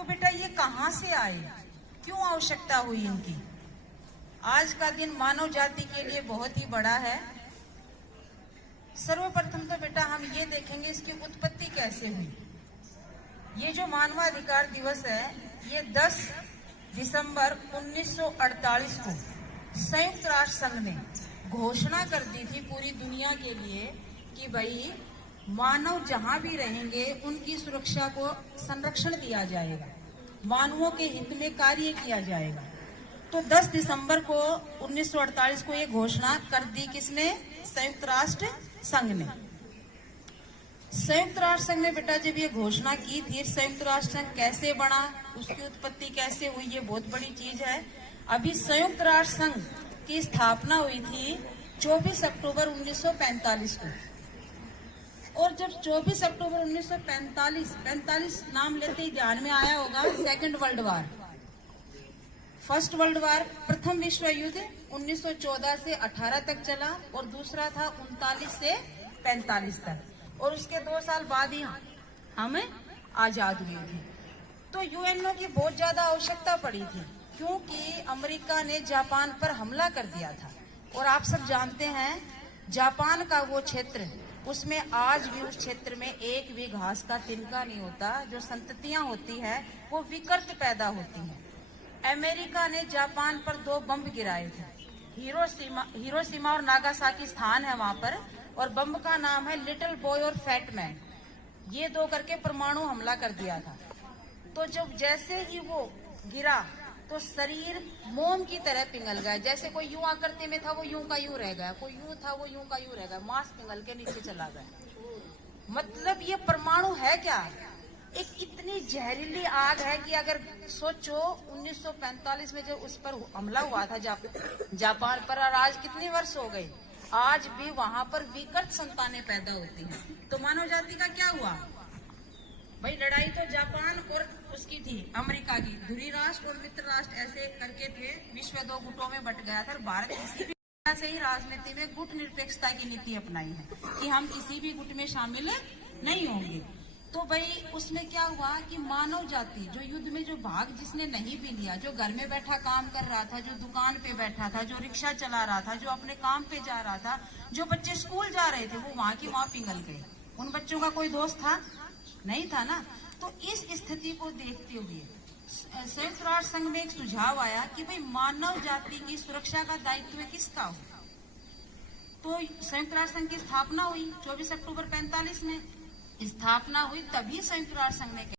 तो बेटा ये कहाँ से आए, क्यों आवश्यकता हुई इनकी? आज का दिन मानव जाति के लिए बहुत ही बड़ा है। सर्वप्रथम तो बेटा हम ये देखेंगे इसकी उत्पत्ति कैसे हुई। ये जो मानवाधिकार दिवस है ये 10 दिसंबर 1948 को संयुक्त राष्ट्र संघ ने घोषणा कर दी थी पूरी दुनिया के लिए कि भाई मानव जहां भी रहेंगे उनकी सुरक्षा को संरक्षण दिया जाएगा, मानवों के हित में कार्य किया जाएगा। तो 10 दिसंबर को 1948 को ये घोषणा कर दी किसने? संयुक्त राष्ट्र संघ ने। संयुक्त राष्ट्र संघ ने बेटा जब ये घोषणा की थी, संयुक्त राष्ट्र संघ कैसे बना, उसकी उत्पत्ति कैसे हुई, ये बहुत बड़ी चीज है। अभी संयुक्त राष्ट्र संघ की स्थापना हुई थी 24 अक्टूबर 1945 को। और जब 24 अक्टूबर 1945 नाम लेते ही ध्यान में आया होगा second world war. First world war, प्रथम विश्व युद्ध 1914 से 18 तक चला और दूसरा था 39 से 45 तक। और उसके 2 साल बाद ही हमें आजाद हुए थे। तो यूएनओ की बहुत ज्यादा आवश्यकता पड़ी थी क्योंकि अमेरिका ने जापान पर हमला कर दिया था। और आप सब जानते हैं जापान का वो क्षेत्र, उसमें आज भी उस क्षेत्र में एक भी घास का तिनका नहीं होता। जो संततियां होती है वो विकृत पैदा होती हैं। अमेरिका ने जापान पर 2 बम गिराए थे। हिरोशिमा और नागासाकी स्थान है वहां पर, और बम का नाम है लिटिल बॉय और फैट मैन। ये 2 करके परमाणु हमला कर दिया था। तो जब जैसे ही वो गिरा तो शरीर मोम की तरह पिघल गया। जैसे कोई यूं आकृति में था वो यूं का यूं रह गया, कोई यूं था वो यूं का यूं रह गया, मांस पिघल के नीचे चला गया। मतलब ये परमाणु है क्या? एक इतनी जहरीली आग है कि अगर सोचो 1945 में जब उस पर हमला हुआ था जापान पर, और आज कितने वर्ष हो गए, आज भी वहां पर विकृत संतानें पैदा होती हैं। तो मानव जाति का क्या हुआ भाई? लड़ाई तो जापान और उसकी थी अमेरिका की, धुरी राष्ट्र और मित्र राष्ट्र ऐसे करके थे। विश्व 2 गुटों में बट गया था। भारत किसी भी से ही राजनीति में गुट निरपेक्षता की नीति अपनाई है कि हम किसी भी गुट में शामिल नहीं होंगे। तो भाई उसमें क्या हुआ कि मानव जाति जो युद्ध में जो भाग जिसने नहीं भी लिया, जो घर में बैठा काम कर रहा था, जो दुकान पे बैठा था, जो रिक्शा चला रहा था, जो अपने काम पे जा रहा था, जो बच्चे स्कूल जा रहे थे, वो वहां की वहां पिघल गए। उन बच्चों का कोई दोस्त था नहीं था ना। तो इस स्थिति को देखते हुए संयुक्त राष्ट्र संघ में एक सुझाव आया कि भाई मानव जाति की सुरक्षा का दायित्व किसका हो। तो संयुक्त राष्ट्र संघ की स्थापना हुई 24 अक्टूबर 45 में। स्थापना हुई तभी संयुक्त राष्ट्र संघ ने